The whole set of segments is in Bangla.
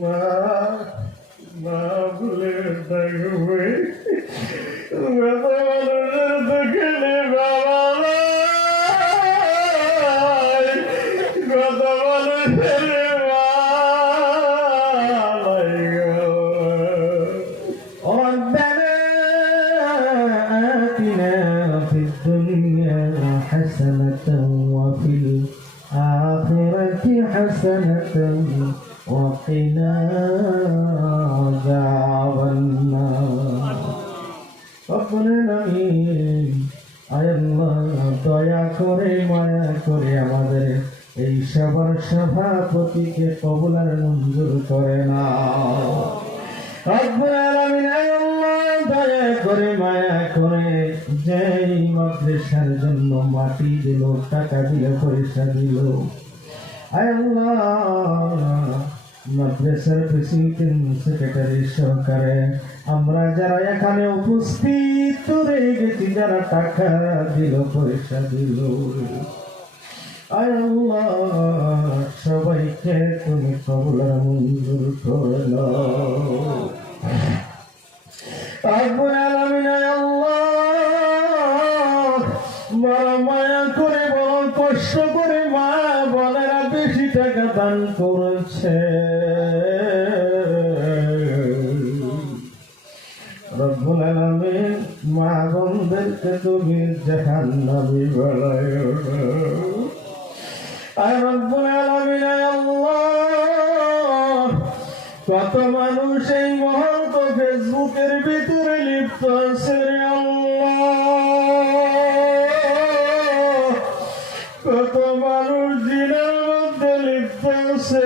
মা মা বলে ডাকবে কত মানুষের দুঃখে বাবা কত মানুষের حسنة وفي الآخرة حسنة وقنا عذاب النار ربنا العالمين আয় আল্লাহ দয়া করে মায়া করে আমাদের এই সবার সভাপতিকে কবুল আর মঞ্জুর করে নাও রব্বুল আলামিন আয় আল্লাহ দয়া করে মায়া করে যেই মাদ্রাসার জন্য মাটি দিল টাকা দিল পয়সা দিল আয় আল্লাহ মাদ্রাসার প্রেসিডেন্ট সেক্রেটারি সহকারে আমরা যারা এখানে উপস্থিত রয়ে গেছি যারা টাকা দিল পয়সা দিল আয় আল্লাহ সবাইকে তুমি কবুল আর মঞ্জুর করে নাও রব্বুল আলামিন আয় আল্লাহ বড় মায়া করে বড় কষ্ট করে মা বোনেরা বেশি টাকা দান করেছে রব্বুল আলামিন মা বোনদেরকে তুমি জাহান্নামী বানায়ো আয় রব্বুল আলামিন আয় আল্লাহ কত মানুষ এই মুহূর্ত ফেসবুকের ভিতরে লিপ্ত আছে আল্লাহ কত মানুষ দিনের মধ্যে লিপ্ত আছে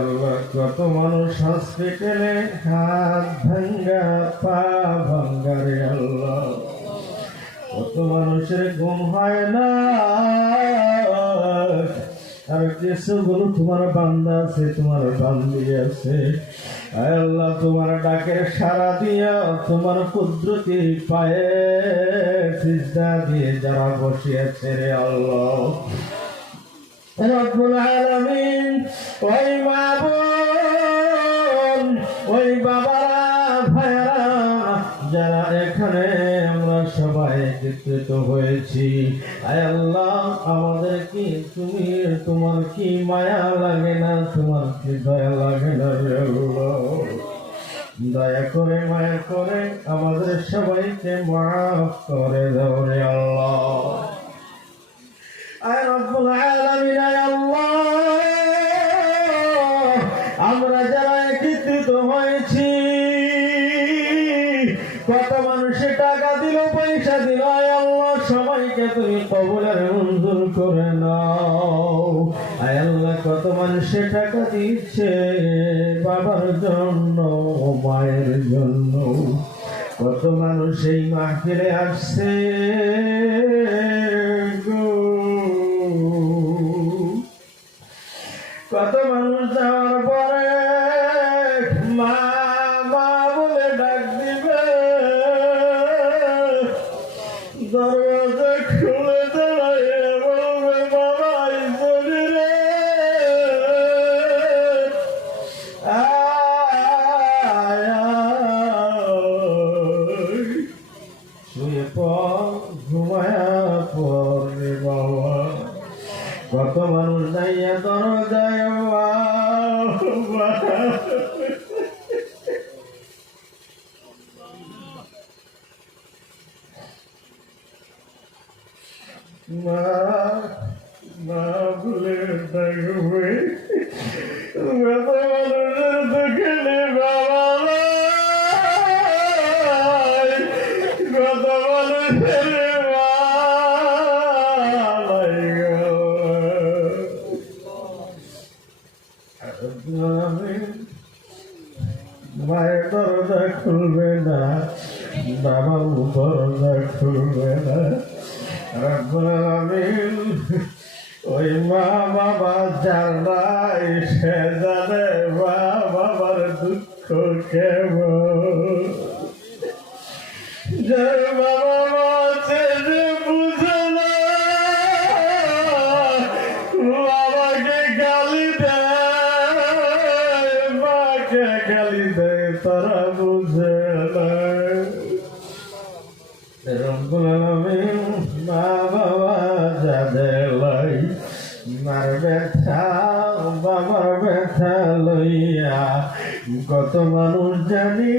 আল্লাহ কত মানুষ হসপিটালে হাত ভাঙ্গা পা ভাঙ্গা রে আল্লাহ কত মানুষের ঘুম হয় না আর কিছুগুলো তোমার বান্দা আছে তোমার বান্দি আছে আয় আল্লাহ তোমার ডাকের সাড়া দিয়া তোমার কুদরতি পায়ে সিজদা দিয়ে যারা বসে আছে রে আল্লাহ রব্বুল আলামিন ওই মা বোন ওই বাবারা ভাইরা যারা এখানে আমরা সবাই একত্রিত হয়েছি আয় আল্লাহ আমাদের কি তুমি তোমার কি মায়া লাগে না তোমার কি দয়া লাগে না রে আল্লাহ দয়া করে মায়া করে আমাদের সবাইকে মাফ করে দাও রে আল্লাহ আয় রব্বুল আলামিন আয় আল্লাহ আমরা যারা একত্রিত হয়েছি কত মানুষে টাকা দিল পয়সা দিল আয় আল্লাহ সবাইকে তুমি কবুল আর মঞ্জুর করে নাও আয় আল্লাহ কত মানুষে টাকা দিচ্ছে বাবার জন্য মায়ের জন্য কত মানুষ এই মাহফিলে আসছে কত মানুষ যাওয়ার পরে মা মা বলে ডাক দিবে দরজা খুলে দাঁড়ায় বলবে বাবা ইসবি রে শুয়ে পর ঘুমায়া পর রে বাবা কত মানুষ যাইয়া দরজায় মা মা বলে ডাকবে কত মানুষের দুঃখে বাবা কত মানুষের মায়ের দরজা খুলবে না বাবার দরজা খুলবে না রব্বুল আলামিন ওই মা বাবা জানাই সে জানে মা বাবার দুঃখ কেমন বুঝে রব্বুল আলামিন মা বাবা যাদের লাই মার ব্যথা বাবার ব্যথা লইয়া কত মানুষ জানি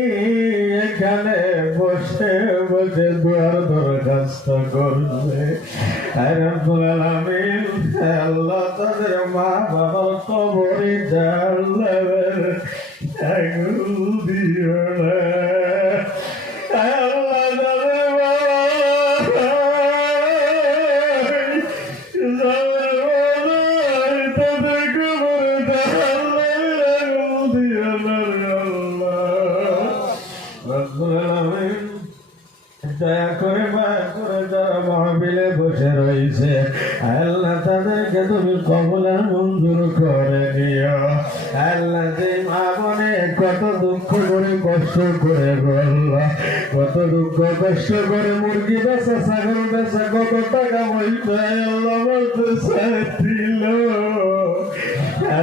এখানে বসে বসে দুয়ার দরখাস্ত করবে। রব্বুল আলামিন আল্লাহ তাদের মা বাবার কবরে জান্নাতের আগুন দিও না। দয়া করে মায়া করে যারা মাহফিলে বসে রয়েছে আল্লাহ তাদেরকে তুমি কবুল আর মঞ্জুর করে দিও। আল্লাহ যে মা বোনে কত দুঃখ করে কষ্ট করে বলল, কত দুঃখ কষ্ট করে মুরগি বেচা ছাগল বেচা কত টাকা বলতে আল্লাহ বলতে দিল।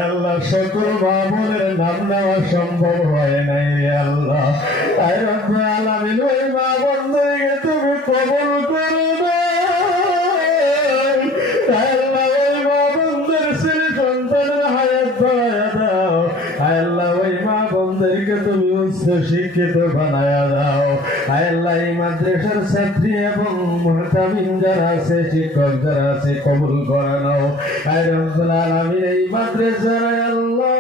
আল্লাহ সকল মা বোনের নাম নেওয়া সম্ভব হয় নাই আল্লাহ। তাই রব্বুল আলামিন ওই মা বোনদেরকে তুমি কবুল করে দাও। আল্লাহ ওই মা বোনদের ছেলে সন্তানের হায়াত বাড়ায়া দাও। আল্লাহ ওই মা বোনদেরকে তুমি উচ্চ শিক্ষিত বানায়া দাও। আল্লাহ এই মাদ্রাসার ছাত্রী এবং মুহতামিম যারা আছে শিক্ষক যারা আছে কবুল করে নাও। রব্বুল আলামিন এই মাদ্রাসার আল্লাহ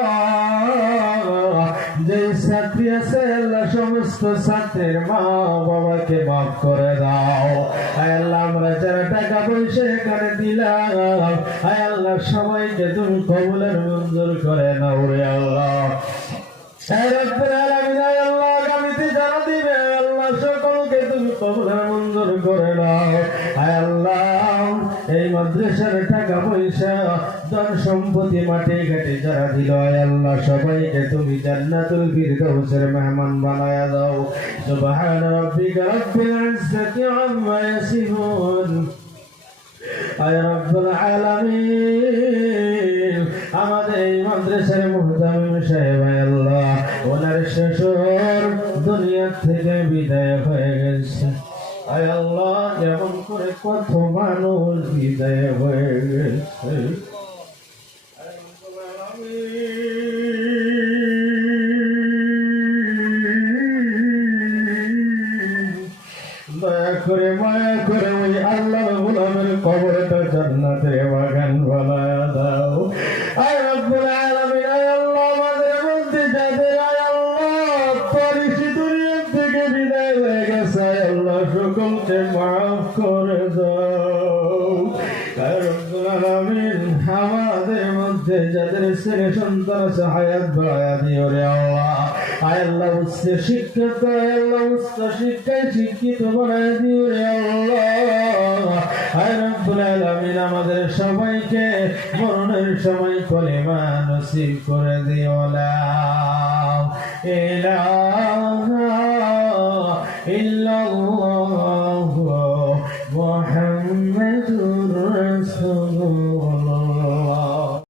যে ছাত্রী আছে আল্লাহ সমস্ত ছাত্রের মা বাবাকে মাফ করে দাও। আল্লাহ আমরা যারা টাকা পয়সা এখানে দিলাম আল্লাহ সবাইকে তুমি কবুলের মঞ্জুর করে নাও রে আল্লাহ। রব্বুল আলামিন আল্লাহ আগামীতে যারা দিবে আল্লাহ সকলকে তুমি কবুলের মঞ্জুর করে নাও। আল্লাহ এই মাদ্রাসার টাকা পয়সা ধন সম্পত্তি মাটি ঘাটে যারা দিল আল্লাহ সবাইকে তুমি জান্নাতুল ফিরদাউসের মেহমান বানায়া দাও। সুবহান রাব্বিকা রাব্বিল ইজ্জাতি আম্মা ইয়াসিফুন। আয় রব্বুল আলামিন আমাদের এই মাদ্রাসার মুহতামিম সাহেব আল্লাহ ওনার শ্বশুর দুনিয়া থেকে বিদায় হয়ে গেছে। আয় আল্লাহ যেমন করে কত মানুষ বিদায় হয়ে গেছে। দয়া করে মায়া করে ওই আল্লাহর গোলামের কবরটা জান্নাতের বাগান বানায়া দাও। আয় রব্বুল আলামিন আয় আল্লাহ আমাদের মধ্যে যাদের আয় আল্লাহ পরিচিত দুনিয়া থেকে বিদায় হয়ে গেছে আয় আল্লাহ সকলকে মাফ করে দাও। আয় রব্বুল আলামিন আমাদের মধ্যে যাদের ছেলে সন্তান আছে হায়াত বাড়ায়া দিও রে আল্লাহ। আয় আল্লাহ উচ্চ শিক্ষিত আয় আল্লাহ উচ্চ শিক্ষায় শিক্ষিত বানায় দিও রে আল্লাহ। আয় রব্বুল আলামিন আমাদের সবাইকে মরণের সময় কলেমা নসিব করে দিও। লা ইলাহা